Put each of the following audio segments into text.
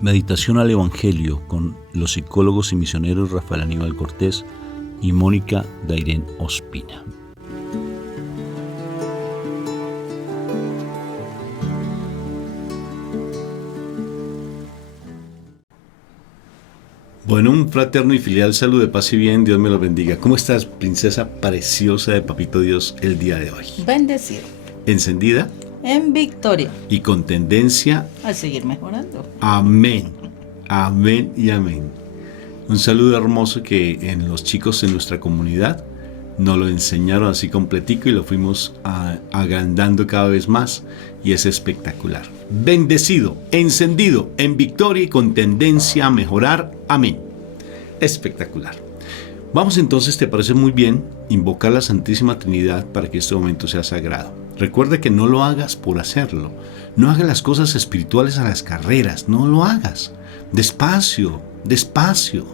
Meditación al Evangelio con los psicólogos y misioneros Rafael Aníbal Cortés y Mónica Dairén Ospina. Bueno, un fraterno y filial saludo de paz y bien, Dios me lo bendiga. ¿Cómo estás, princesa preciosa de Papito Dios, el día de hoy? Bendecido. ¿Encendida? En victoria. Y con tendencia A seguir mejorando. amén, amén y amén. Un saludo hermoso que en los chicos en nuestra comunidad nos lo enseñaron así completico y lo fuimos agrandando cada vez más y es espectacular. Bendecido, encendido, en victoria y con tendencia a mejorar. Amén. Espectacular. Vamos entonces, ¿te parece muy bien invocar la Santísima Trinidad para que este momento sea sagrado? Recuerda que no lo hagas por hacerlo. No hagas las cosas espirituales a las carreras. No lo hagas. Despacio, despacio.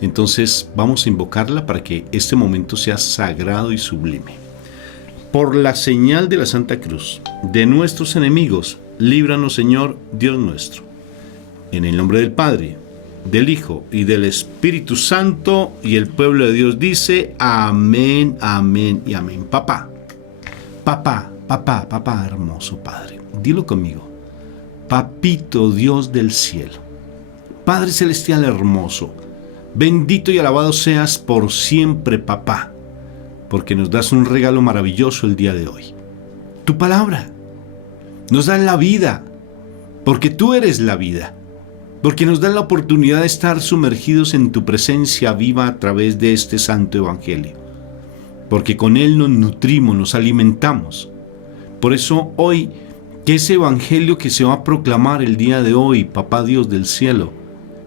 Entonces vamos a invocarla para que este momento sea sagrado y sublime. Por la señal de la Santa Cruz, de nuestros enemigos, líbranos, Señor, Dios nuestro. En el nombre del Padre, del Hijo y del Espíritu Santo, y el pueblo de Dios dice, amén, amén y amén. Papá, papá, papá, papá, hermoso Padre, dilo conmigo. Papito Dios del cielo, Padre celestial hermoso, bendito y alabado seas por siempre, papá, porque nos das un regalo maravilloso el día de hoy. Tu palabra nos da la vida, porque tú eres la vida, porque nos da la oportunidad de estar sumergidos en tu presencia viva a través de este santo evangelio, porque con él nos nutrimos, nos alimentamos. Por eso hoy, que ese evangelio que se va a proclamar el día de hoy, papá Dios del cielo,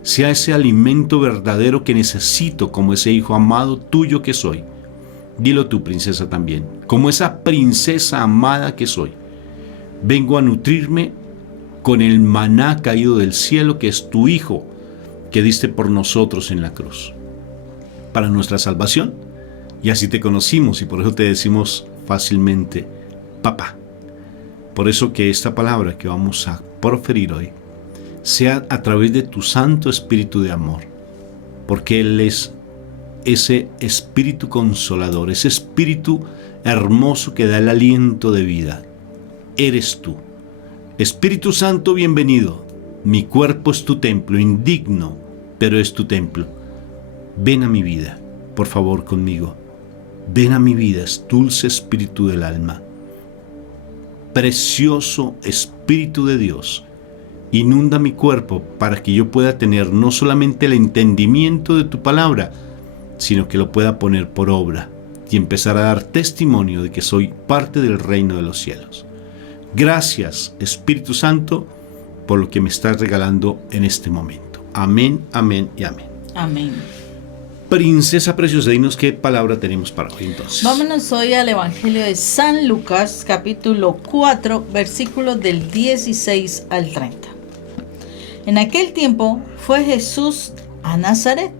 sea ese alimento verdadero que necesito como ese hijo amado tuyo que soy. Dilo tú, princesa, también, como esa princesa amada que soy. Vengo a nutrirme con el maná caído del cielo, que es tu Hijo, que diste por nosotros en la cruz, para nuestra salvación. Y así te conocimos y por eso te decimos fácilmente, papá. Por eso que esta palabra que vamos a proferir hoy sea a través de tu Santo Espíritu de amor, porque Él es ese Espíritu consolador, ese Espíritu hermoso que da el aliento de vida. Eres tú. Espíritu Santo, bienvenido. Mi cuerpo es tu templo, indigno, pero es tu templo. Ven a mi vida, por favor, conmigo. Ven a mi vida, dulce Espíritu del alma. Precioso Espíritu de Dios, inunda mi cuerpo para que yo pueda tener no solamente el entendimiento de tu palabra, sino que lo pueda poner por obra y empezar a dar testimonio de que soy parte del reino de los cielos. Gracias, Espíritu Santo, por lo que me estás regalando en este momento. Amén, amén y amén. Amén. Princesa preciosa, dinos qué palabra tenemos para hoy entonces. Vámonos hoy al Evangelio de San Lucas, capítulo 4, versículos del 16 al 30. En aquel tiempo fue Jesús a Nazaret,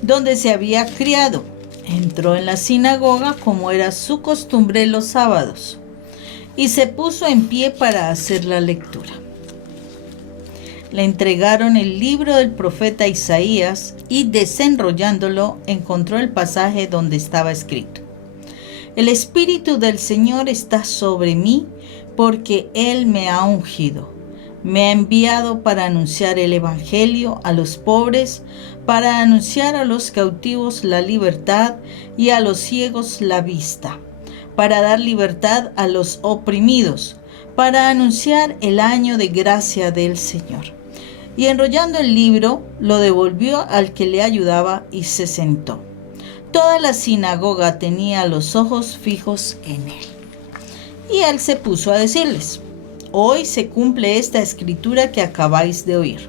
donde se había criado. Entró en la sinagoga como era su costumbre los sábados, y se puso en pie para hacer la lectura. Le entregaron el libro del profeta Isaías y desenrollándolo encontró el pasaje donde estaba escrito: El Espíritu del Señor está sobre mí porque Él me ha ungido. Me ha enviado para anunciar el Evangelio a los pobres, para anunciar a los cautivos la libertad y a los ciegos la vista, para dar libertad a los oprimidos, para anunciar el año de gracia del Señor. Y enrollando el libro, lo devolvió al que le ayudaba y se sentó. Toda la sinagoga tenía los ojos fijos en él. Y él se puso a decirles: Hoy se cumple esta escritura que acabáis de oír.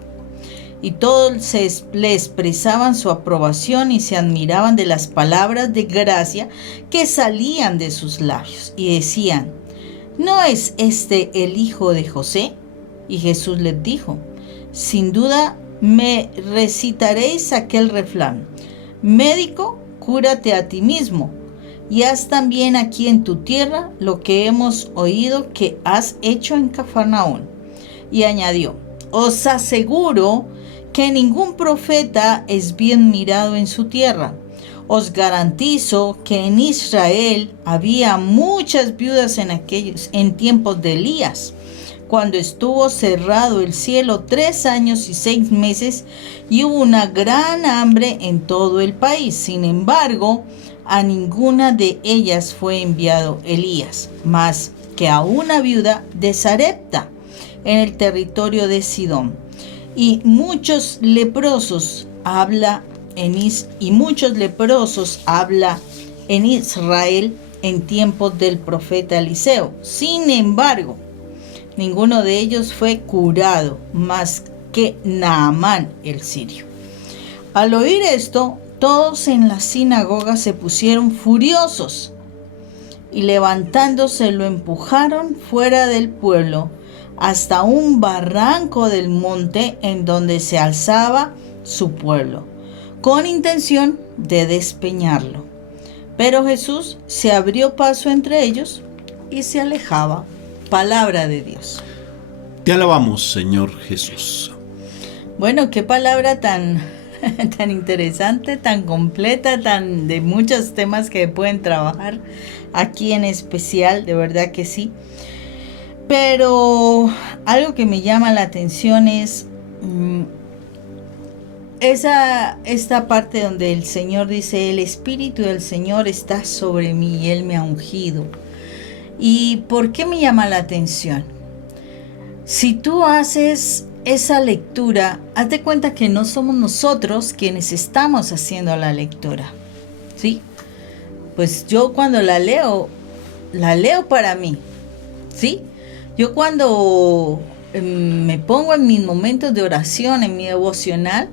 Y todos le expresaban su aprobación y se admiraban de las palabras de gracia que salían de sus labios. Y decían: ¿No es este el hijo de José? Y Jesús les dijo: Sin duda me recitaréis aquel refrán: Médico, cúrate a ti mismo, y haz también aquí en tu tierra lo que hemos oído que has hecho en Cafarnaún. Y añadió: Os aseguro que ningún profeta es bien mirado en su tierra. Os garantizo que en Israel había muchas viudas en tiempos de Elías, cuando estuvo cerrado el cielo 3 años y 6 meses y hubo una gran hambre en todo el país. Sin embargo, a ninguna de ellas fue enviado Elías, más que a una viuda de Sarepta, en el territorio de Sidón. Y muchos leprosos habla en Israel en tiempos del profeta Eliseo. Sin embargo, ninguno de ellos fue curado, más que Naamán el sirio. Al oír esto, todos en la sinagoga se pusieron furiosos y levantándose lo empujaron fuera del pueblo hasta un barranco del monte en donde se alzaba su pueblo, con intención de despeñarlo. Pero Jesús se abrió paso entre ellos y se alejaba. Palabra de Dios. Te alabamos, Señor Jesús. Bueno, qué palabra tan interesante, tan completa, tan de muchos temas que pueden trabajar aquí en especial, de verdad que sí. Pero algo que me llama la atención es esta parte donde el Señor dice: el Espíritu del Señor está sobre mí y Él me ha ungido. ¿Y por qué me llama la atención? Si tú haces esa lectura, hazte cuenta que no somos nosotros quienes estamos haciendo la lectura, ¿sí? Pues yo cuando la leo para mí, ¿sí? Yo cuando me pongo en mis momentos de oración, en mi devocional,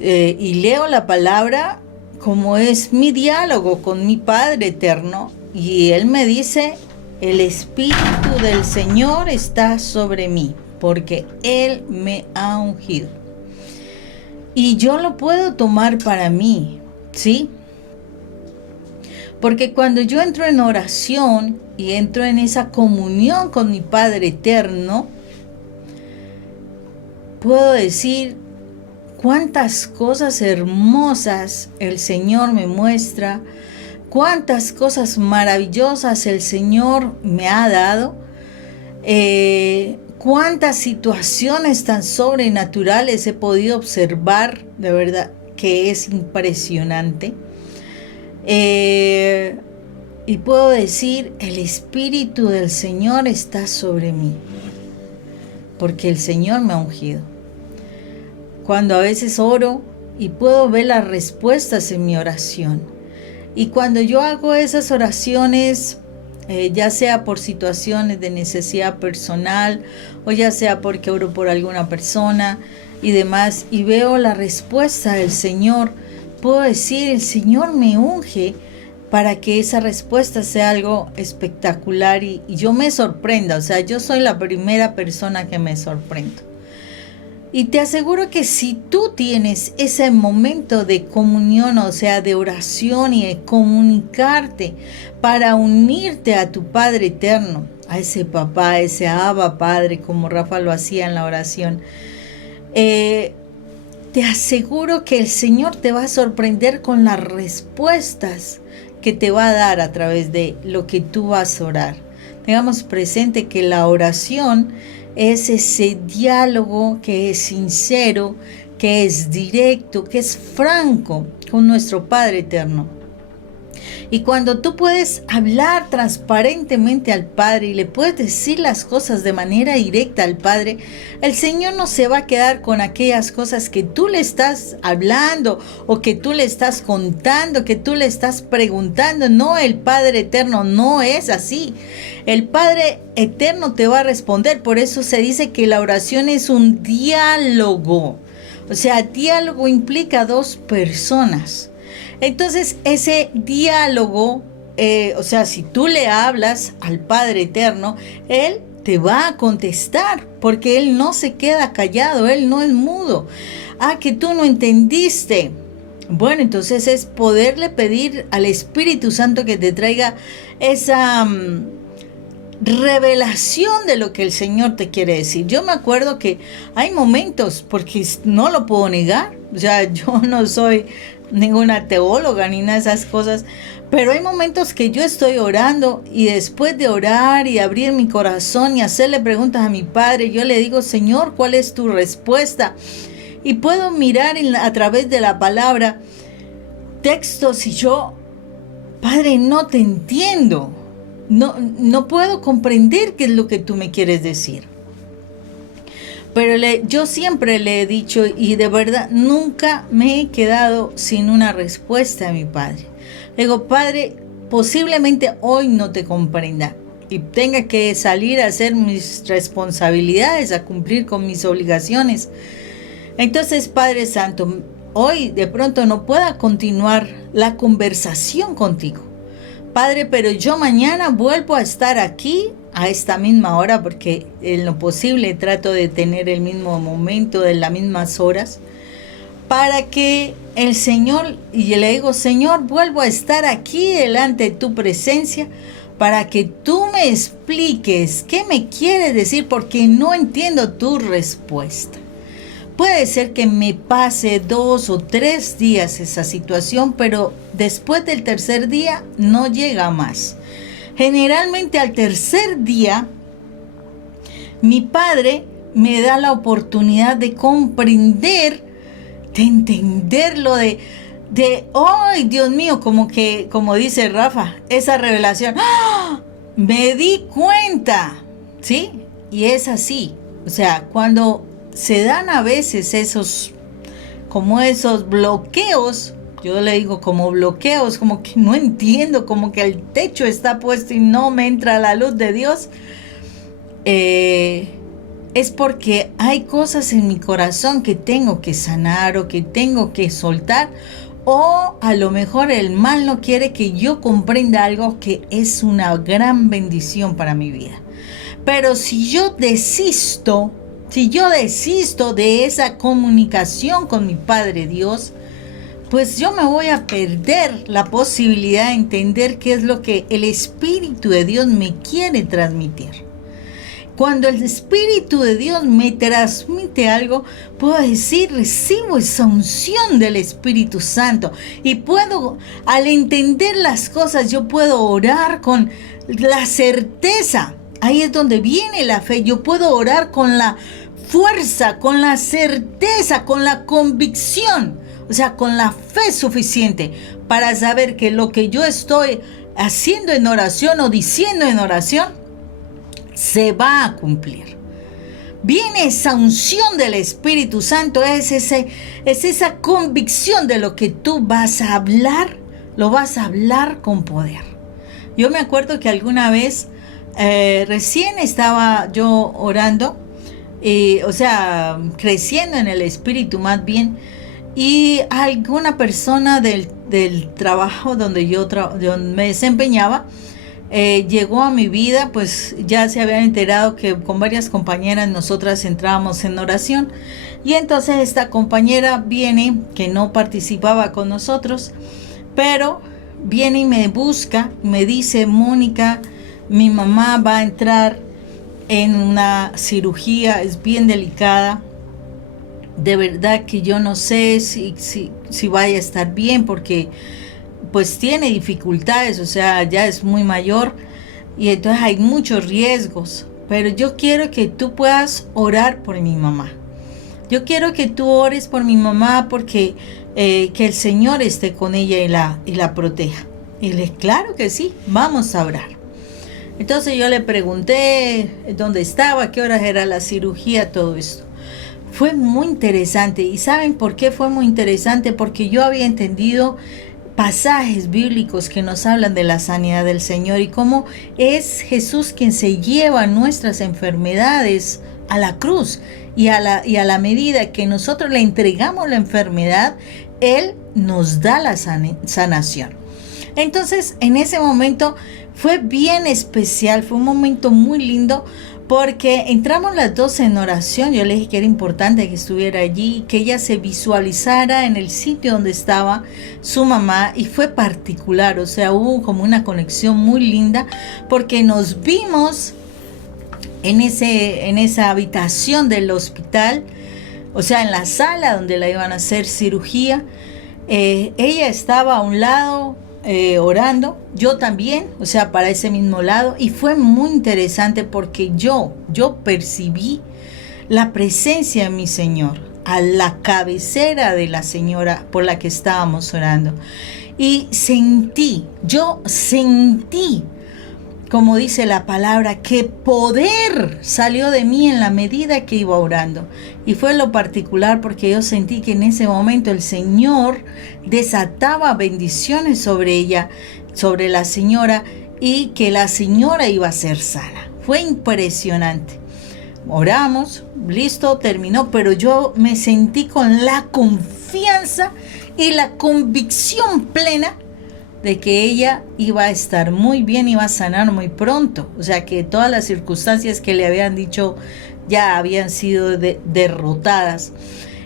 y leo la palabra, como es mi diálogo con mi Padre eterno, y Él me dice: el Espíritu del Señor está sobre mí, porque Él me ha ungido. Y yo lo puedo tomar para mí, ¿sí? Porque cuando yo entro en oración y entro en esa comunión con mi Padre eterno, puedo decir cuántas cosas hermosas el Señor me muestra, cuántas cosas maravillosas el Señor me ha dado, cuántas situaciones tan sobrenaturales he podido observar, de verdad que es impresionante. Y puedo decir: el Espíritu del Señor está sobre mí, porque el Señor me ha ungido. Cuando a veces oro y puedo ver las respuestas en mi oración, y cuando yo hago esas oraciones, ya sea por situaciones de necesidad personal o ya sea porque oro por alguna persona y demás, y veo la respuesta del Señor, puedo decir: el Señor me unge para que esa respuesta sea algo espectacular y yo me sorprenda. O sea, yo soy la primera persona que me sorprendo. Y te aseguro que si tú tienes ese momento de comunión, o sea, de oración y de comunicarte para unirte a tu Padre eterno, a ese papá, a ese Abba Padre, como Rafa lo hacía en la oración, te aseguro que el Señor te va a sorprender con las respuestas que te va a dar a través de lo que tú vas a orar. Tengamos presente que la oración es ese diálogo que es sincero, que es directo, que es franco con nuestro Padre eterno. Y cuando tú puedes hablar transparentemente al Padre y le puedes decir las cosas de manera directa al Padre, el Señor no se va a quedar con aquellas cosas que tú le estás hablando o que tú le estás contando, que tú le estás preguntando. No, el Padre eterno no es así. El Padre eterno te va a responder. Por eso se dice que la oración es un diálogo. O sea, diálogo implica dos personas. Entonces, ese diálogo, o sea, si tú le hablas al Padre eterno, Él te va a contestar, porque Él no se queda callado, Él no es mudo. Ah, que tú no entendiste. Bueno, entonces es poderle pedir al Espíritu Santo que te traiga esa revelación de lo que el Señor te quiere decir. Yo me acuerdo que hay momentos, porque no lo puedo negar, o sea, yo no soy ninguna teóloga ni nada de esas cosas, pero hay momentos que yo estoy orando y después de orar y abrir mi corazón y hacerle preguntas a mi Padre, yo le digo, Señor, ¿cuál es tu respuesta? Y puedo mirar a través de la palabra textos y yo, Padre, no te entiendo. No puedo comprender qué es lo que tú me quieres decir. Pero yo siempre le he dicho, y de verdad nunca me he quedado sin una respuesta a mi Padre. Le digo, Padre, posiblemente hoy no te comprenda y tenga que salir a hacer mis responsabilidades, a cumplir con mis obligaciones. Entonces, Padre Santo, hoy de pronto no pueda continuar la conversación contigo. Padre, pero yo mañana vuelvo a estar aquí a esta misma hora, porque en lo posible trato de tener el mismo momento, de las mismas horas, para que el Señor, y yo le digo, Señor, vuelvo a estar aquí delante de tu presencia, para que tú me expliques qué me quieres decir, porque no entiendo tu respuesta. Puede ser que me pase 2 o 3 días esa situación, pero después del tercer día no llega más. Generalmente al tercer día, mi Padre me da la oportunidad de comprender, de entenderlo, de ¡ay, Dios mío! Como dice Rafa, esa revelación. ¡Ah! Me di cuenta, ¿sí? Y es así. O sea, cuando se dan a veces esos bloqueos, yo le digo como bloqueos, como que no entiendo, como que el techo está puesto y no me entra la luz de Dios, es porque hay cosas en mi corazón que tengo que sanar o que tengo que soltar, o a lo mejor el mal no quiere que yo comprenda algo que es una gran bendición para mi vida. Pero si yo desisto de esa comunicación con mi Padre Dios, pues yo me voy a perder la posibilidad de entender qué es lo que el Espíritu de Dios me quiere transmitir. Cuando el Espíritu de Dios me transmite algo, puedo decir, recibo esa unción del Espíritu Santo. Y puedo, al entender las cosas, yo puedo orar con la certeza. Ahí es donde viene la fe. Yo puedo orar con la fuerza, con la certeza, con la convicción. O sea, con la fe suficiente para saber que lo que yo estoy haciendo en oración o diciendo en oración se va a cumplir. Viene esa unción del Espíritu Santo, es esa convicción de lo que tú vas a hablar, lo vas a hablar con poder. Yo me acuerdo que alguna vez, recién estaba yo orando, creciendo en el Espíritu más bien, y alguna persona del trabajo donde me desempeñaba, llegó a mi vida, pues ya se habían enterado que con varias compañeras nosotras entrábamos en oración, y entonces esta compañera viene, que no participaba con nosotros, pero viene y me busca, me dice, Mónica, mi mamá va a entrar en una cirugía, es bien delicada, de verdad que yo no sé si vaya a estar bien, porque pues tiene dificultades, o sea, ya es muy mayor y entonces hay muchos riesgos, pero yo quiero que tú puedas orar por mi mamá. Yo quiero que tú ores por mi mamá porque que el Señor esté con ella y la proteja. Y le dije, claro que sí, vamos a orar. Entonces yo le pregunté dónde estaba, qué horas era la cirugía, todo esto. Fue muy interesante. ¿Y saben por qué fue muy interesante? Porque yo había entendido pasajes bíblicos que nos hablan de la sanidad del Señor y cómo es Jesús quien se lleva nuestras enfermedades a la cruz, y a la medida que nosotros le entregamos la enfermedad, Él nos da la sanación. Entonces en ese momento fue bien especial, fue un momento muy lindo, porque entramos las dos en oración. Yo le dije que era importante que estuviera allí, que ella se visualizara en el sitio donde estaba su mamá, y fue particular, o sea, hubo como una conexión muy linda, porque nos vimos en esa habitación del hospital, o sea, en la sala donde la iban a hacer cirugía. Ella estaba a un lado orando, yo también, o sea, para ese mismo lado, y fue muy interesante porque yo percibí la presencia de mi Señor a la cabecera de la señora por la que estábamos orando, y yo sentí, como dice la palabra, que poder salió de mí en la medida que iba orando. Y fue lo particular porque yo sentí que en ese momento el Señor desataba bendiciones sobre ella, sobre la señora, y que la señora iba a ser sana. Fue impresionante. Oramos, listo, terminó, pero yo me sentí con la confianza y la convicción plena de que ella iba a estar muy bien, iba a sanar muy pronto. O sea, que todas las circunstancias que le habían dicho ya habían sido derrotadas.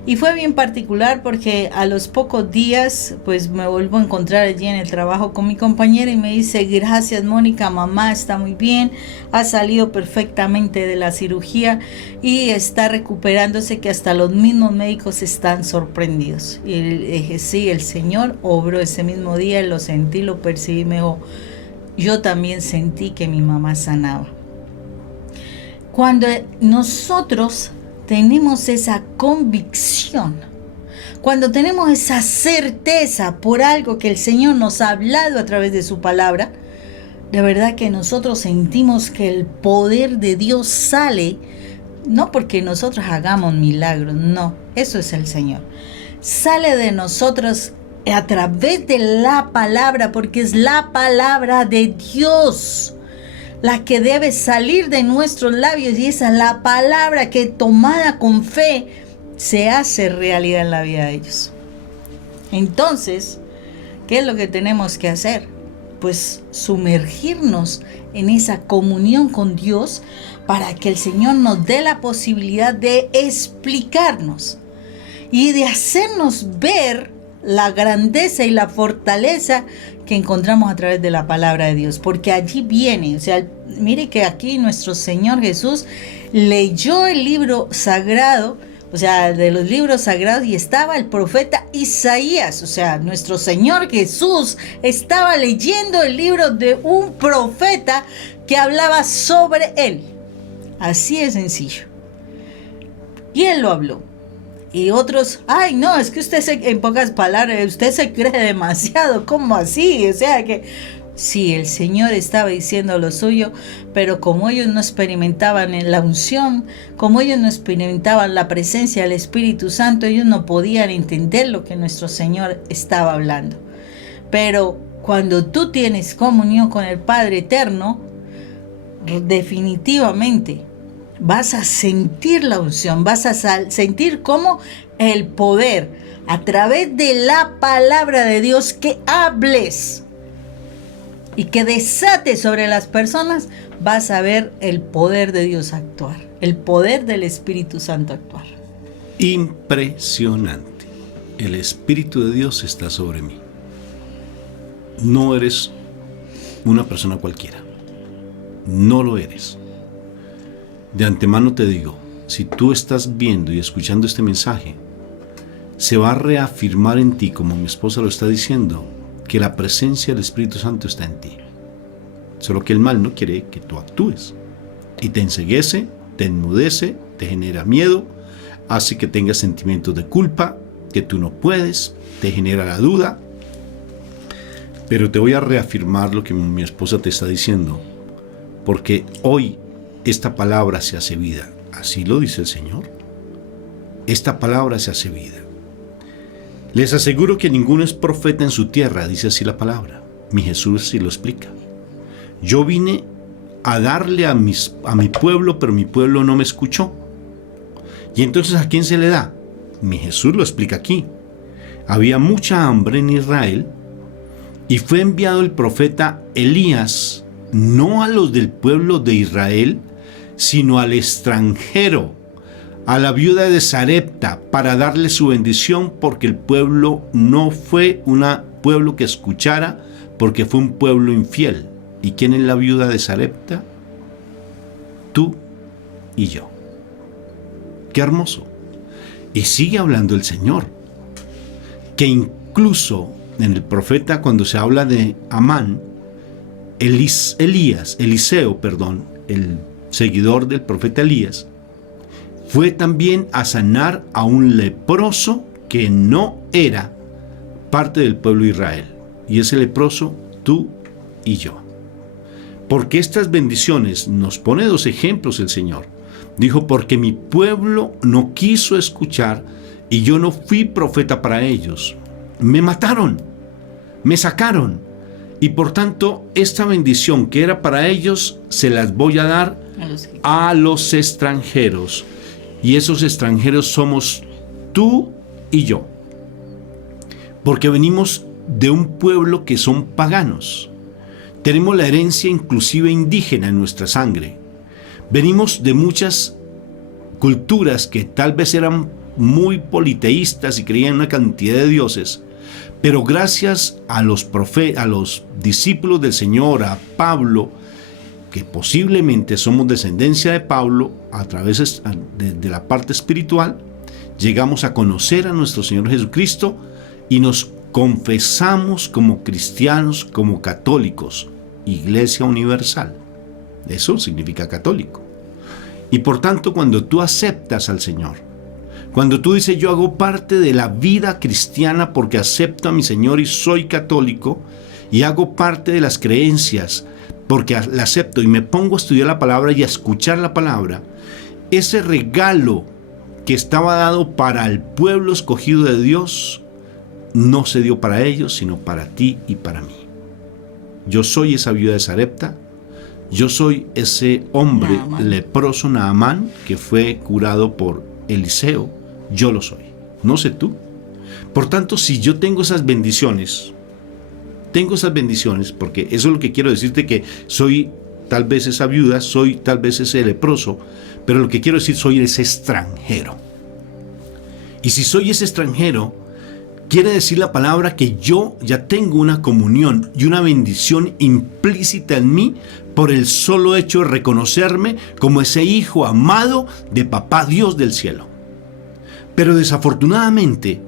Y fue bien particular porque a los pocos días pues me vuelvo a encontrar allí en el trabajo con mi compañera y me dice: gracias, Mónica, mamá está muy bien, ha salido perfectamente de la cirugía y está recuperándose, que hasta los mismos médicos están sorprendidos. Y le dije: sí, el Señor obró ese mismo día, lo sentí, lo percibí. Me dijo: yo también sentí que mi mamá sanaba. Cuando nosotros tenemos esa convicción, cuando tenemos esa certeza por algo que el Señor nos ha hablado a través de su palabra, de verdad que nosotros sentimos que el poder de Dios sale, no porque nosotros hagamos milagros, no, eso es el Señor. Sale de nosotros a través de la palabra, porque es la palabra de Dios la que debe salir de nuestros labios, y esa es la palabra que, tomada con fe, se hace realidad en la vida de ellos. Entonces, ¿qué es lo que tenemos que hacer? Pues sumergirnos en esa comunión con Dios para que el Señor nos dé la posibilidad de explicarnos y de hacernos ver la grandeza y la fortaleza que encontramos a través de la palabra de Dios, porque allí viene, o sea, mire que aquí nuestro Señor Jesús leyó el libro sagrado, o sea, de los libros sagrados, y estaba el profeta Isaías, o sea, nuestro Señor Jesús estaba leyendo el libro de un profeta que hablaba sobre él. Así de sencillo. Y él lo habló. Y otros: ay, no, es que en pocas palabras, usted se cree demasiado. ¿Cómo así? O sea que sí, el Señor estaba diciendo lo suyo, pero como ellos no experimentaban en la unción, como ellos no experimentaban la presencia del Espíritu Santo, ellos no podían entender lo que nuestro Señor estaba hablando. Pero cuando tú tienes comunión con el Padre Eterno, definitivamente vas a sentir la unción, vas a sentir como el poder a través de la palabra de Dios que hables y que desates sobre las personas. Vas a ver el poder de Dios actuar, el poder del Espíritu Santo actuar. Impresionante. El Espíritu de Dios está sobre mí. No eres una persona cualquiera. No lo eres. De antemano te digo, si tú estás viendo y escuchando este mensaje, se va a reafirmar en ti, como mi esposa lo está diciendo, que la presencia del Espíritu Santo está en ti. Solo que el mal no quiere que tú actúes. Y te enceguece, te enmudece, te genera miedo, hace que tengas sentimientos de culpa, que tú no puedes, te genera la duda. Pero te voy a reafirmar lo que mi esposa te está diciendo, porque hoy esta palabra se hace vida. Así lo dice el Señor. Esta palabra se hace vida. Les aseguro que ninguno es profeta en su tierra, dice así la palabra. Mi Jesús sí lo explica. Yo vine a darle a mi pueblo, pero mi pueblo no me escuchó. Y entonces, ¿a quién se le da? Mi Jesús lo explica aquí. Había mucha hambre en Israel y fue enviado el profeta Elías, no a los del pueblo de Israel, sino al extranjero, a la viuda de Sarepta, para darle su bendición, porque el pueblo no fue un pueblo que escuchara, porque fue un pueblo infiel. ¿Y quién es la viuda de Sarepta? Tú y yo. Qué hermoso. Y sigue hablando el Señor, que incluso en el profeta, cuando se habla de Amán, Eliseo, el seguidor del profeta Elías, fue también a sanar a un leproso que no era parte del pueblo de Israel. Y ese leproso, tú y yo. Porque estas bendiciones, nos pone dos ejemplos el Señor. Dijo, porque mi pueblo no quiso escuchar y yo no fui profeta para ellos. Me mataron, me sacaron. Y por tanto, esta bendición que era para ellos, se las voy a dar a los extranjeros. Y esos extranjeros somos tú y yo. Porque venimos de un pueblo que son paganos. Tenemos la herencia inclusive indígena en nuestra sangre. Venimos de muchas culturas que tal vez eran muy politeístas y creían en una cantidad de dioses, pero gracias a los discípulos del Señor, a Pablo, que posiblemente somos descendencia de Pablo a través de la parte espiritual, llegamos a conocer a nuestro Señor Jesucristo y nos confesamos como cristianos, como católicos, Iglesia Universal. Eso significa católico. Y por tanto, cuando tú aceptas al Señor, cuando tú dices, yo hago parte de la vida cristiana porque acepto a mi Señor y soy católico, y hago parte de las creencias porque la acepto y me pongo a estudiar la palabra y a escuchar la palabra, ese regalo que estaba dado para el pueblo escogido de Dios, no se dio para ellos, sino para ti y para mí. Yo soy esa viuda de Sarepta, yo soy ese hombre leproso Naamán que fue curado por Eliseo, yo lo soy, no sé tú. Por tanto, si yo tengo esas bendiciones, porque eso es lo que quiero decirte, que soy tal vez esa viuda, soy tal vez ese leproso, pero lo que quiero decir, soy ese extranjero. Y si soy ese extranjero, quiere decir la palabra que yo ya tengo una comunión y una bendición implícita en mí por el solo hecho de reconocerme como ese hijo amado de Papá Dios del cielo. Pero desafortunadamente,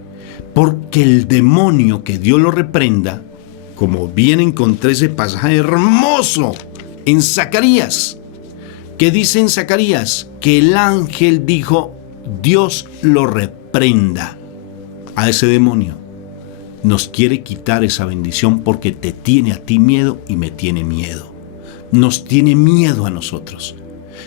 porque el demonio, que Dios lo reprenda, como bien encontré ese pasaje hermoso en Zacarías, que dice en Zacarías que el ángel dijo, Dios lo reprenda a ese demonio. Nos quiere quitar esa bendición porque te tiene a ti miedo y me tiene miedo. Nos tiene miedo a nosotros.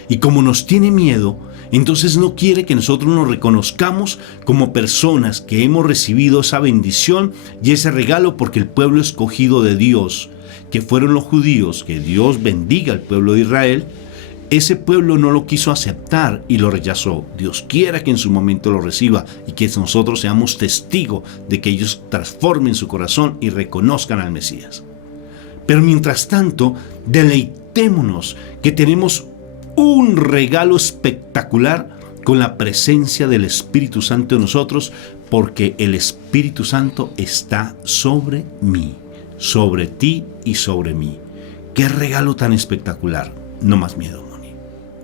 Y como nos tiene miedo, entonces no quiere que nosotros nos reconozcamos como personas que hemos recibido esa bendición y ese regalo, porque el pueblo escogido de Dios, que fueron los judíos, que Dios bendiga al pueblo de Israel, ese pueblo no lo quiso aceptar y lo rechazó. Dios quiera que en su momento lo reciba y que nosotros seamos testigos de que ellos transformen su corazón y reconozcan al Mesías. Pero mientras tanto, deleitémonos que tenemos un regalo espectacular con la presencia del Espíritu Santo en nosotros, porque el Espíritu Santo está sobre mí, sobre ti y sobre mí. ¡Qué regalo tan espectacular! No más miedo, Moni.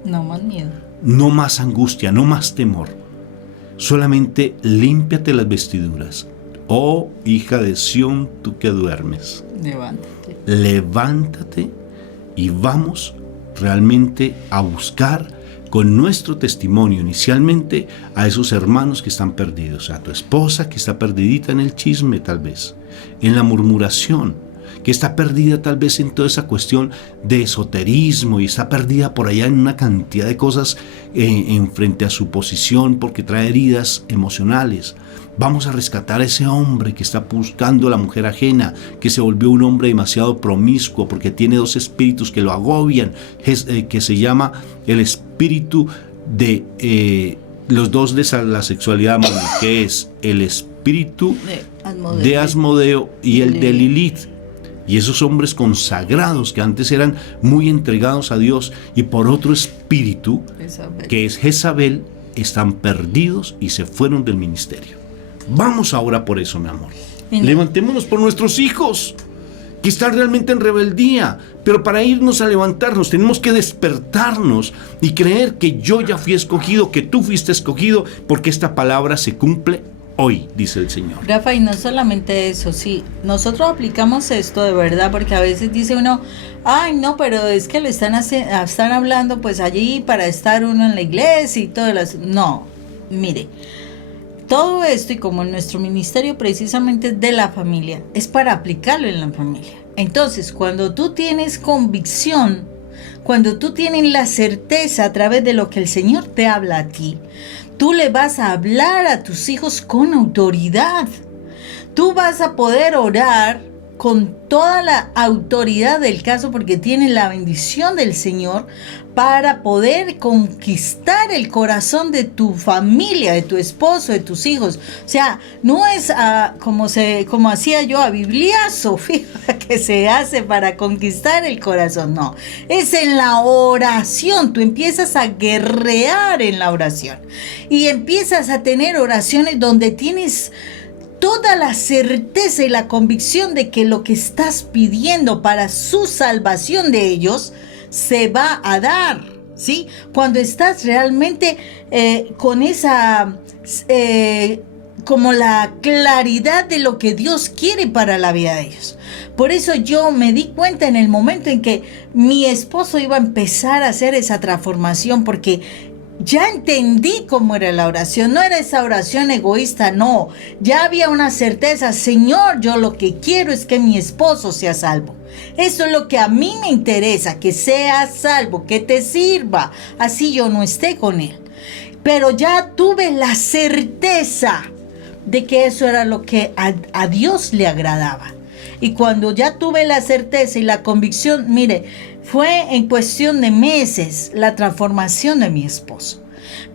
No más miedo. No más angustia, no más temor. Solamente límpiate las vestiduras. Oh, hija de Sión, tú que duermes. Levántate. Levántate y vamos realmente a buscar con nuestro testimonio inicialmente a esos hermanos que están perdidos, a tu esposa que está perdidita en el chisme tal vez, en la murmuración, que está perdida tal vez en toda esa cuestión de esoterismo y está perdida por allá en una cantidad de cosas en frente a su posición porque trae heridas emocionales. Vamos a rescatar a ese hombre que está buscando a la mujer ajena, que se volvió un hombre demasiado promiscuo porque tiene dos espíritus que lo agobian, que se llama el espíritu de los dos de la sexualidad, que es el espíritu de Asmodeo y el de Lilith. Y esos hombres consagrados que antes eran muy entregados a Dios y por otro espíritu, que es Jezabel, están perdidos y se fueron del ministerio. Vamos ahora por eso, mi amor. Levantémonos por nuestros hijos, que están realmente en rebeldía. Pero para irnos a levantarnos tenemos que despertarnos y creer que yo ya fui escogido, que tú fuiste escogido, porque esta palabra se cumple hoy, dice el Señor. Rafa, y no solamente eso, sí, nosotros aplicamos esto de verdad, porque a veces dice uno, ay no, pero es que lo están hablando pues allí para estar uno en la iglesia y todo eso. No, mire, todo esto, y como nuestro ministerio precisamente es de la familia, es para aplicarlo en la familia. Entonces, cuando tú tienes convicción, cuando tú tienes la certeza a través de lo que el Señor te habla a ti, tú le vas a hablar a tus hijos con autoridad. Tú vas a poder orar con toda la autoridad del caso, porque tienes la bendición del Señor para poder conquistar el corazón de tu familia, de tu esposo, de tus hijos. O sea, no es como hacía yo a bibliazo, fíjate, que se hace para conquistar el corazón. No, es en la oración. Tú empiezas a guerrear en la oración y empiezas a tener oraciones donde tienes toda la certeza y la convicción de que lo que estás pidiendo para su salvación de ellos se va a dar, ¿sí? Cuando estás realmente con esa, como la claridad de lo que Dios quiere para la vida de ellos. Por eso yo me di cuenta en el momento en que mi esposo iba a empezar a hacer esa transformación, porque ya entendí cómo era la oración. No era esa oración egoísta, no. Ya había una certeza. Señor, yo lo que quiero es que mi esposo sea salvo. Eso es lo que a mí me interesa, que sea salvo, que te sirva. Así yo no esté con él. Pero ya tuve la certeza de que eso era lo que a Dios le agradaba. Y cuando ya tuve la certeza y la convicción, mire, fue en cuestión de meses la transformación de mi esposo.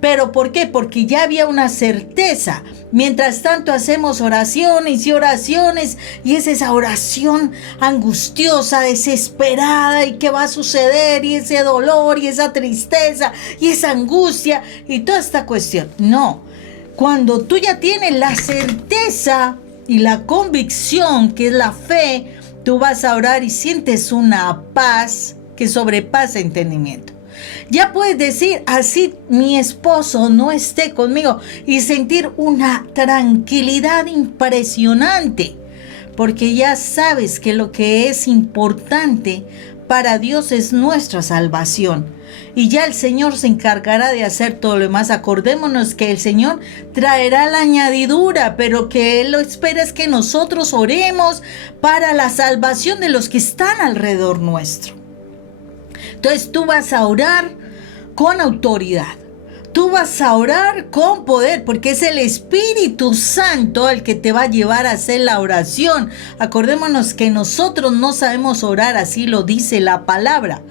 ¿Pero por qué? Porque ya había una certeza. Mientras tanto hacemos oraciones y oraciones, y es esa oración angustiosa, desesperada, y qué va a suceder, y ese dolor, y esa tristeza, y esa angustia, y toda esta cuestión. No, cuando tú ya tienes la certeza y la convicción, que es la fe, tú vas a orar y sientes una paz que sobrepasa entendimiento. Ya puedes decir, así mi esposo no esté conmigo, y sentir una tranquilidad impresionante, porque ya sabes que lo que es importante para Dios es nuestra salvación. Y ya el Señor se encargará de hacer todo lo demás. Acordémonos que el Señor traerá la añadidura, pero que Él lo espera es que nosotros oremos para la salvación de los que están alrededor nuestro. Entonces tú vas a orar con autoridad. Tú vas a orar con poder, porque es el Espíritu Santo el que te va a llevar a hacer la oración. Acordémonos que nosotros no sabemos orar, así lo dice la palabra.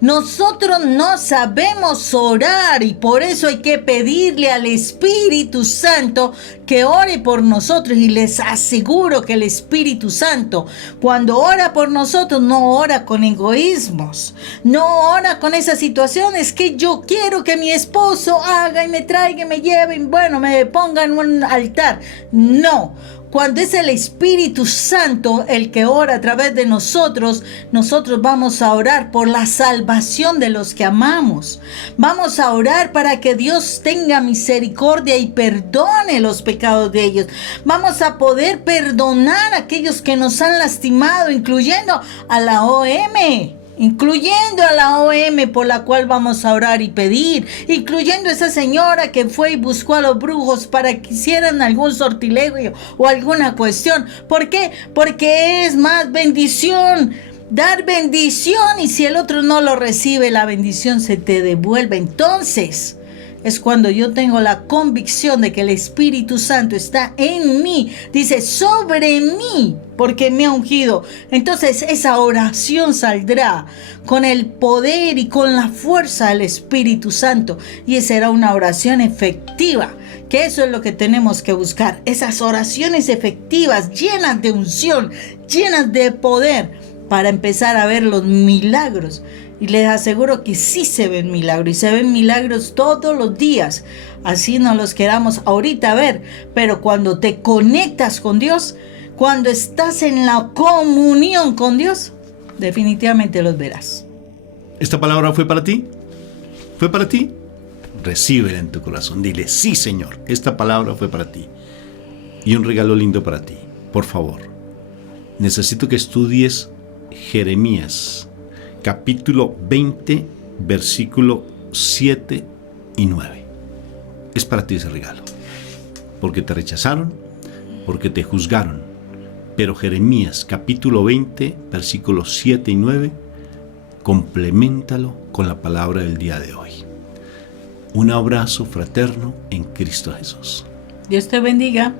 Nosotros no sabemos orar, y por eso hay que pedirle al Espíritu Santo que ore por nosotros. Y les aseguro que el Espíritu Santo, cuando ora por nosotros, no ora con egoísmos, no ora con esas situaciones que yo quiero que mi esposo haga y me traiga y me lleve, y bueno, me ponga en un altar. No. Cuando es el Espíritu Santo el que ora a través de nosotros, nosotros vamos a orar por la salvación de los que amamos. Vamos a orar para que Dios tenga misericordia y perdone los pecados de ellos. Vamos a poder perdonar a aquellos que nos han lastimado, incluyendo a la OM. Incluyendo a la OM por la cual vamos a orar y pedir, incluyendo a esa señora que fue y buscó a los brujos para que hicieran algún sortilegio o alguna cuestión. ¿Por qué? Porque es más bendición dar bendición, y si el otro no lo recibe, la bendición se te devuelve. Entonces es cuando yo tengo la convicción de que el Espíritu Santo está en mí, dice sobre mí, porque me ha ungido. Entonces esa oración saldrá con el poder y con la fuerza del Espíritu Santo, y será una oración efectiva, que eso es lo que tenemos que buscar, esas oraciones efectivas, llenas de unción, llenas de poder, para empezar a ver los milagros. Y les aseguro que sí se ven milagros, y se ven milagros todos los días. Así no los queramos ahorita ver, pero cuando te conectas con Dios, cuando estás en la comunión con Dios, definitivamente los verás. ¿Esta palabra fue para ti? ¿Fue para ti? Recíbela en tu corazón. Dile, sí, Señor, esta palabra fue para ti. Y un regalo lindo para ti. Por favor, necesito que estudies Jeremías, capítulo 20, versículo 7 y 9. Es para ti ese regalo. Porque te rechazaron, porque te juzgaron. Pero Jeremías, capítulo 20, versículos 7 y 9, compleméntalo con la palabra del día de hoy. Un abrazo fraterno en Cristo Jesús. Dios te bendiga.